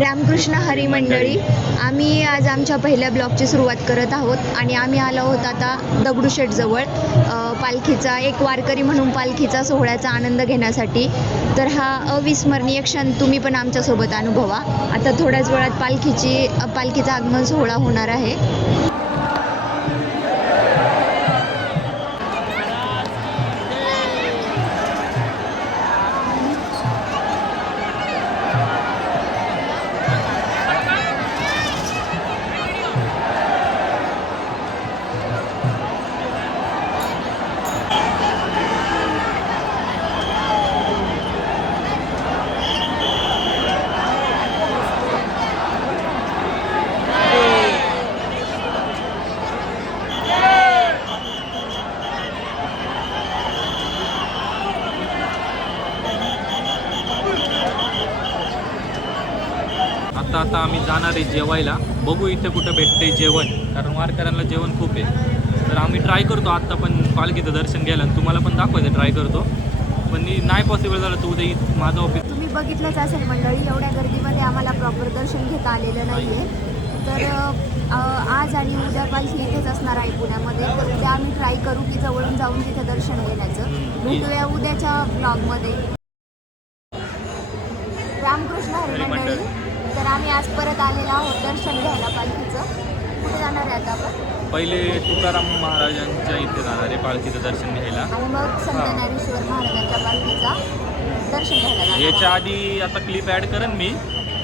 रामकृष्ण हरी मंडळी, आम्ही आज आमच्या पहिल्या ब्लॉगची सुरुवात करत आहोत आणि आम्ही आलो आहोत आता दगडूशेठजवळ पालखीचा एक वारकरी म्हणून पालखीचा सोहळ्याचा आनंद घेण्यासाठी. तर हा अविस्मरणीय क्षण तुम्ही पण आमच्यासोबत अनुभवा. आता थोड्याच वेळात पालखीचा आगमन सोहळा होणार आहे. आता आम्ही जाणार आहे जेवायला. बघू इथे कुठं भेटते जेवण, कारण वारकऱ्यांना जेवण खूप आहे. तर आम्ही ट्राय करतो आत्ता पण पालखीचं दर्शन घ्यायला आणि तुम्हाला पण दाखवायचं ट्राय करतो. पण नाही पॉसिबल झालं तर उद्या माझं ऑफिस. तुम्ही बघितलंच असेल मंडळी, एवढ्या गर्दीमध्ये आम्हाला प्रॉपर दर्शन घेता आलेलं नाही आहे. तर आज आणि उद्या पालखी इथेच असणार आहे पुण्यामध्ये. तर उद्या आम्ही ट्राय करू की जवळून जाऊन तिथे दर्शन घेण्याचं. भेटूया उद्याच्या ब्लॉगमध्ये. रामकृष्ण हरी मंडळी, तर आम्ही आज परत आलेलो आहोत दर्शन घ्यायला पालखीचं. कुठे जाणार आहे आता आपण? पहिले तुकाराम महाराजांच्या इथे जाणार आहे पालखीचं दर्शन घ्यायला आणि मग संत ज्ञानेश्वर महाराजांच्या पालखीचा दर्शन घ्यायला जाणार. याच्या आधी आता क्लिप ॲड करेन मी.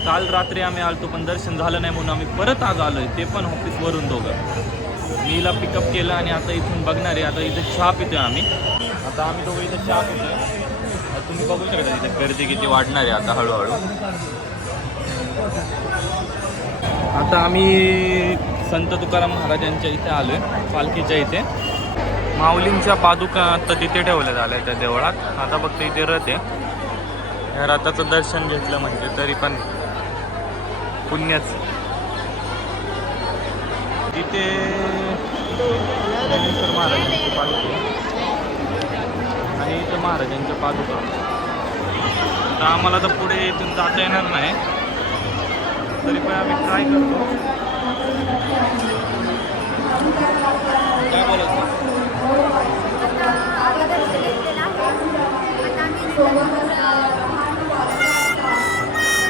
काल रात्री आम्ही आलतो पण दर्शन झालं नाही म्हणून आम्ही परत आज आलो आहे, ते पण ऑफिसवरून दोघं. मीला पिकअप केलं आणि आता इथून बघणार आहे. आता इथं चहा पितोय आम्ही. आता आम्ही दोघं इथं चहा पितोय. तुम्ही बघू शकता इथं गर्दी किती वाढणार आहे आता हळूहळू. आता आम्ही संत तुकाराम महाराजांच्या इथे आलो आहे, पालखीच्या इथे. माऊलींच्या पादुका आता तिथे ठेवल्या झाल्या त्या देवळात. आता फक्त इथे रथ आहे. या रथाचं दर्शन घेतलं म्हणजे तरी पण पुण्यच. तिथे ज्ञानेश्वर महाराजांची पालखी आणि इथं महाराजांच्या पादुका. आता आम्हाला तर पुढे इथून जाता येणार नाही, तरी पण आम्ही ट्राय करतो. काय बोलायचं?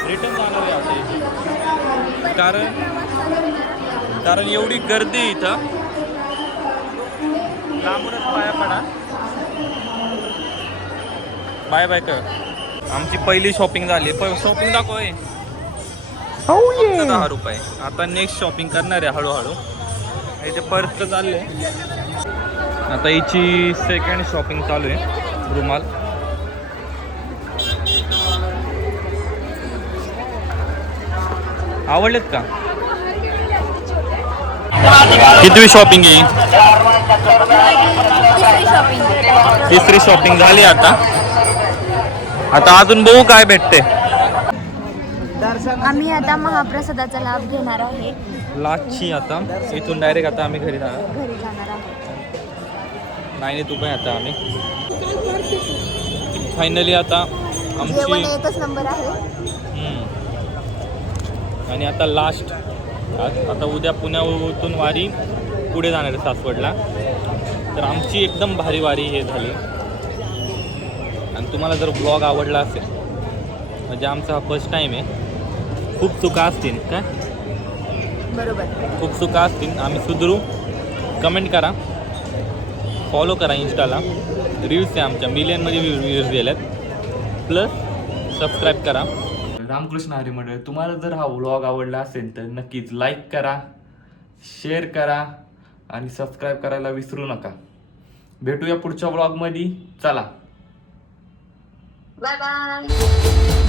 रिटर्न जाणार आहे आता इथे, कारण एवढी गर्दी इथं. लांबूनच पाया पडा. बाय बाय कर. आमची पहिली शॉपिंग झाली. शॉपिंग दाखव. फक्त 10 रुपये. आता नेक्स्ट शॉपिंग करणार आहे हळूहळू. इथे पर्स चालले. आता हिची सेकंड शॉपिंग चालू आहे. रुमाल आवडलेत का? कितवी शॉपिंग आहे? तिसरी शॉपिंग झाली. आता अजून बघू काय भेटते. आम्ही आता महाप्रसादाचा लाभ घेणार आहे. लाची आता इथून डायरेक्ट आता आम्ही घरी जाणार आहोत. नाही तू पण. आता आम्ही फायनली आता आमची एकच नंबर आहे. आणि आता लास्ट. आता उद्या पुण्यातून वारी पुढे जाणार आहे सासवडला. तर आमची एकदम भारी वारी हे झाली. आणि तुम्हाला जर ब्लॉग आवडला असेल, म्हणजे आमचा हा फर्स्ट टाईम आहे. खूप चुका असतील काय? बरोबर, खूप चुका असतील, आम्ही सुधरू. कमेंट करा, फॉलो करा इंस्टाला. रील्स आहे आमच्या मिलियनमध्ये व्ह्यूज गेल्यात. प्लस सबस्क्राईब करा. रामकृष्ण हरी मंडळी, तुम्हाला जर हा व्लॉग आवडला असेल तर नक्कीच लाईक करा, शेअर करा आणि सबस्क्राईब करायला विसरू नका. भेटूया पुढच्या व्लॉगमध्ये. चला, बाय बाय.